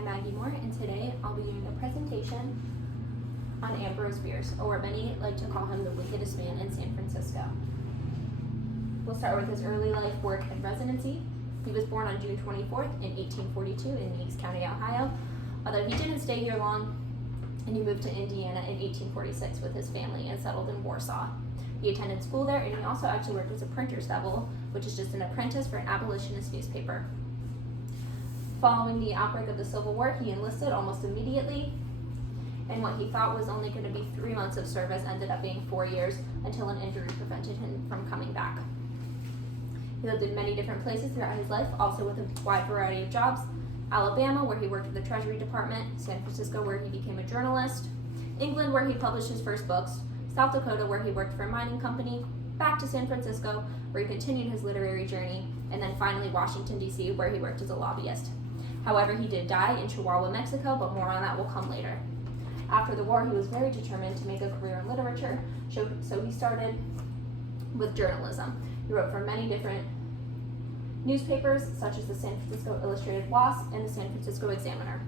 I'm Maggie Moore, and today I'll be doing a presentation on Ambrose Bierce, or what many like to call him the wickedest man in San Francisco. We'll start with his early life, work, and residency. He was born on June 24th in 1842 in Meigs County, Ohio, although he didn't stay here long, and he moved to Indiana in 1846 with his family and settled in Warsaw. He attended school there, and he also actually worked as a printer's double, which is just an apprentice for an abolitionist newspaper. Following the outbreak of the Civil War, he enlisted almost immediately, and what he thought was only going to be 3 months of service ended up being 4 years until an injury prevented him from coming back. He lived in many different places throughout his life, also with a wide variety of jobs. Alabama, where he worked with the Treasury Department, San Francisco, where he became a journalist, England, where he published his first books, South Dakota, where he worked for a mining company, back to San Francisco, where he continued his literary journey, and then finally Washington, D.C., where he worked as a lobbyist. However, he did die in Chihuahua, Mexico, but more on that will come later. After the war, he was very determined to make a career in literature, so he started with journalism. He wrote for many different newspapers, such as the San Francisco Illustrated Wasp and the San Francisco Examiner.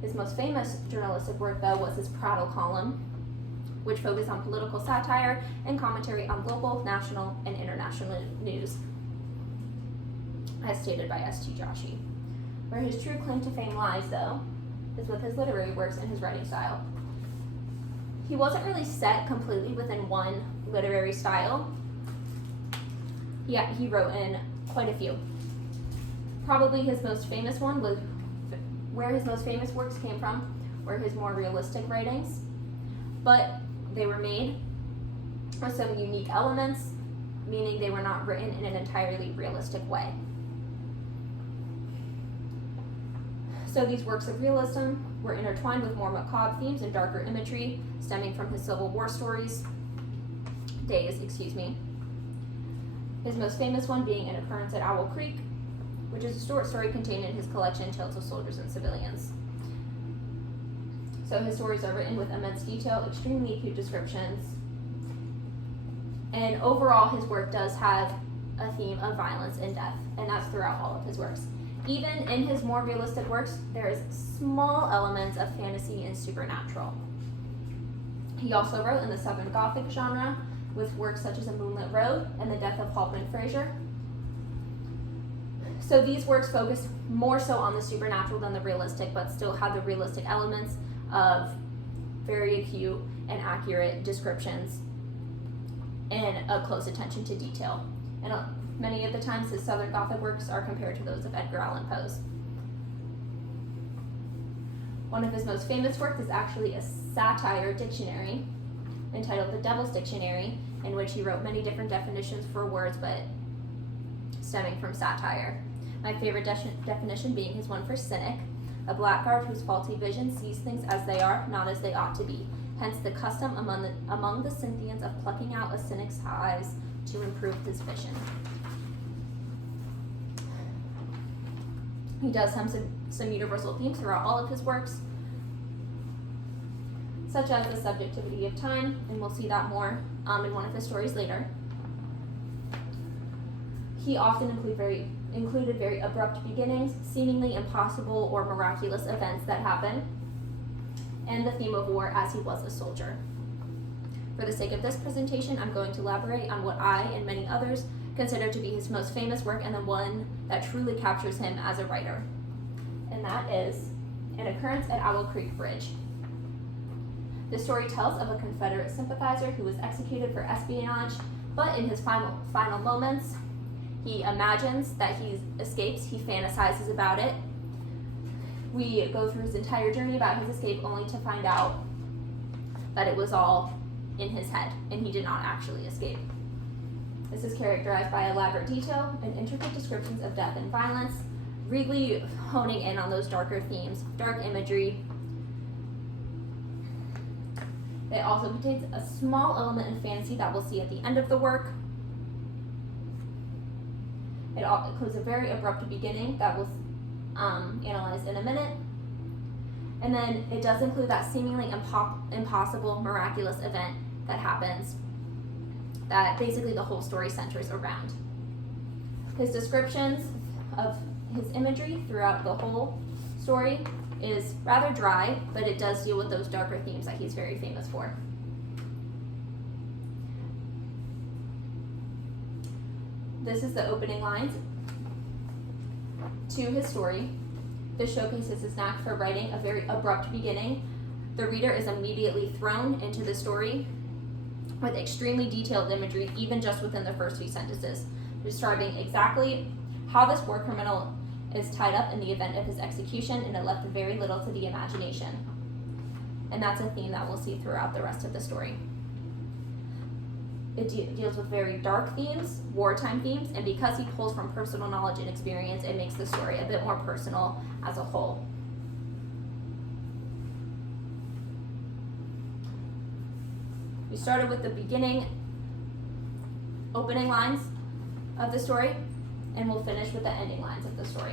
His most famous journalistic work, though, was his Prattle column, which focused on political satire and commentary on global, national, and international news, as stated by S.T. Joshi. Where his true claim to fame lies, though, is with his literary works and his writing style. He wasn't really set completely within one literary style. He wrote in quite a few. Probably his most famous one was where his most famous works came from were his more realistic writings, but they were made with some unique elements, meaning they were not written in an entirely realistic way. So these works of realism were intertwined with more macabre themes and darker imagery stemming from his Civil War days. His most famous one being An Occurrence at Owl Creek, which is a short story contained in his collection Tales of Soldiers and Civilians. So his stories are written with immense detail, extremely acute descriptions, and overall his work does have a theme of violence and death, and that's throughout all of his works. Even in his more realistic works, there is small elements of fantasy and supernatural. He also wrote in the Southern Gothic genre with works such as A Moonlit Road and The Death of Halpin Frasier. So these works focus more so on the supernatural than the realistic, but still have the realistic elements of very acute and accurate descriptions and a close attention to detail. And many of the times his Southern Gothic works are compared to those of Edgar Allan Poe's. One of his most famous works is actually a satire dictionary entitled The Devil's Dictionary, in which he wrote many different definitions for words, but stemming from satire. My favorite definition being his one for cynic, a blackguard whose faulty vision sees things as they are, not as they ought to be. Hence the custom among the Scythians of plucking out a cynic's eyes to improve his vision. He does have some universal themes throughout all of his works, such as the subjectivity of time, and we'll see that more in one of his stories later. He often included very abrupt beginnings, seemingly impossible or miraculous events that happen, and the theme of war as he was a soldier. For the sake of this presentation, I'm going to elaborate on what I and many others consider to be his most famous work and the one that truly captures him as a writer, and that is An Occurrence at Owl Creek Bridge. The story tells of a Confederate sympathizer who was executed for espionage, but in his final moments, he imagines that he escapes, he fantasizes about it. We go through his entire journey about his escape only to find out that it was all in his head, and he did not actually escape. This is characterized by elaborate detail and intricate descriptions of death and violence, really honing in on those darker themes, dark imagery. It also contains a small element of fantasy that we'll see at the end of the work. It includes a very abrupt beginning that we'll analyze in a minute. And then it does include that seemingly impossible, miraculous event that happens that basically the whole story centers around. His descriptions of his imagery throughout the whole story is rather dry, but it does deal with those darker themes that he's very famous for. This is the opening lines to his story. This showcases his knack for writing a very abrupt beginning. The reader is immediately thrown into the story with extremely detailed imagery, even just within the first few sentences, describing exactly how this war criminal is tied up in the event of his execution, and it left very little to the imagination. And that's a theme that we'll see throughout the rest of the story. It deals with very dark themes, wartime themes, and because he pulls from personal knowledge and experience, it makes the story a bit more personal as a whole. We started with the beginning, opening lines of the story, and we'll finish with the ending lines of the story.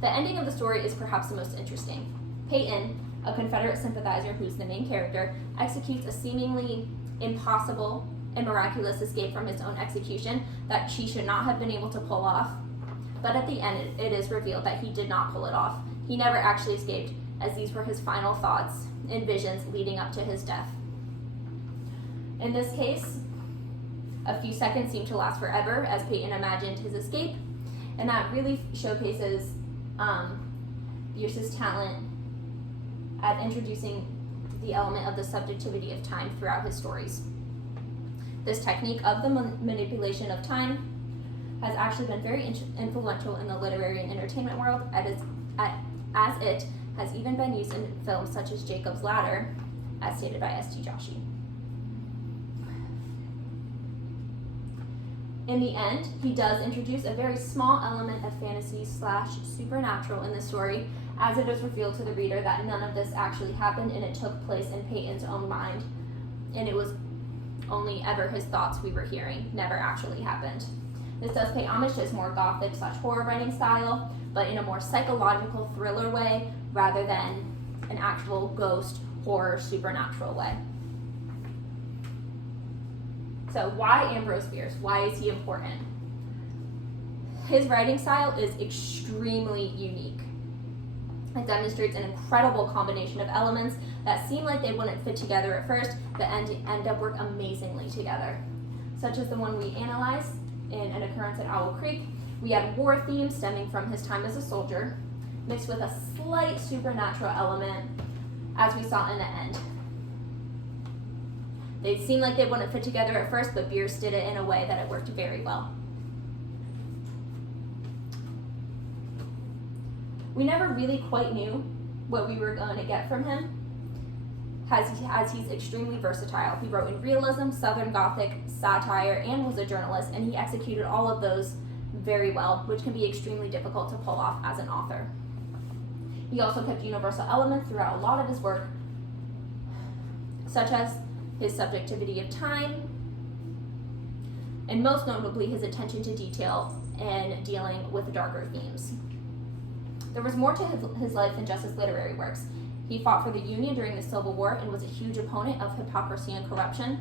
The ending of the story is perhaps the most interesting. Peyton, a Confederate sympathizer who's the main character, executes a seemingly impossible and miraculous escape from his own execution that she should not have been able to pull off. But at the end, it is revealed that he did not pull it off. He never actually escaped, as these were his final thoughts and visions leading up to his death. In this case, a few seconds seem to last forever as Peyton imagined his escape, and that really showcases Bierce's talent at introducing the element of the subjectivity of time throughout his stories. This technique of the manipulation of time has actually been very influential in the literary and entertainment world, as it has even been used in films such as Jacob's Ladder, as stated by S.T. Joshi. In the end, he does introduce a very small element of fantasy / supernatural in the story, as it is revealed to the reader that none of this actually happened and it took place in Peyton's own mind, and it was only ever his thoughts we were hearing, never actually happened. This does pay homage to his more gothic / horror writing style, but in a more psychological thriller way rather than an actual ghost, horror, supernatural way. So why Ambrose Bierce? Why is he important? His writing style is extremely unique. It demonstrates an incredible combination of elements that seem like they wouldn't fit together at first, but end up work amazingly together. Such as the one we analyzed in An Occurrence at Owl Creek. We had war themes stemming from his time as a soldier, mixed with a slight supernatural element, as we saw in the end. They seemed like they wouldn't fit together at first, but Bierce did it in a way that it worked very well. We never really quite knew what we were going to get from him, as he's extremely versatile. He wrote in realism, Southern Gothic, satire, and was a journalist, and he executed all of those very well, which can be extremely difficult to pull off as an author. He also kept universal elements throughout a lot of his work, such as his subjectivity of time, and most notably his attention to detail and dealing with darker themes. There was more to his life than just his literary works. He fought for the Union during the Civil War and was a huge opponent of hypocrisy and corruption.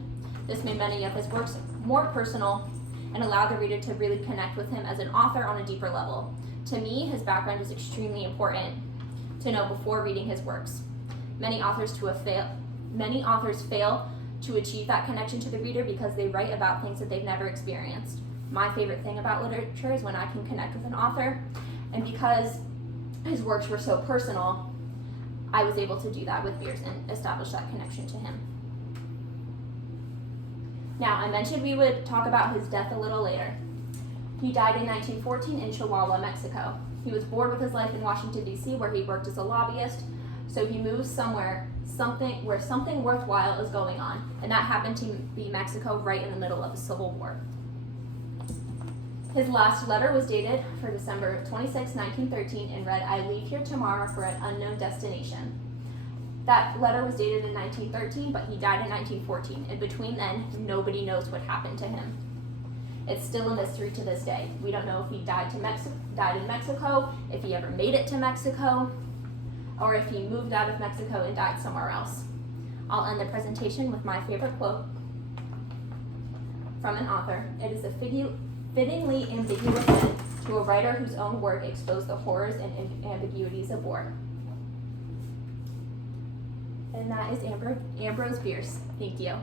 This made many of his works more personal and allowed the reader to really connect with him as an author on a deeper level. To me, his background is extremely important to know before reading his works. Many authors fail to achieve that connection to the reader because they write about things that they've never experienced. My favorite thing about literature is when I can connect with an author, and because his works were so personal, I was able to do that with Bierce and establish that connection to him. Now, I mentioned we would talk about his death a little later. He died in 1914 in Chihuahua, Mexico. He was bored with his life in Washington, D.C., where he worked as a lobbyist, so he moved somewhere where something worthwhile is going on, and that happened to be Mexico right in the middle of a civil war. His last letter was dated for December 26, 1913, and read, "I leave here tomorrow for an unknown destination." That letter was dated in 1913, but he died in 1914, and between then, nobody knows what happened to him. It's still a mystery to this day. We don't know if he died in Mexico, if he ever made it to Mexico, or if he moved out of Mexico and died somewhere else. I'll end the presentation with my favorite quote from an author. It is a fittingly ambiguous end to a writer whose own work exposed the horrors and ambiguities of war. And that is Ambrose Bierce. Thank you.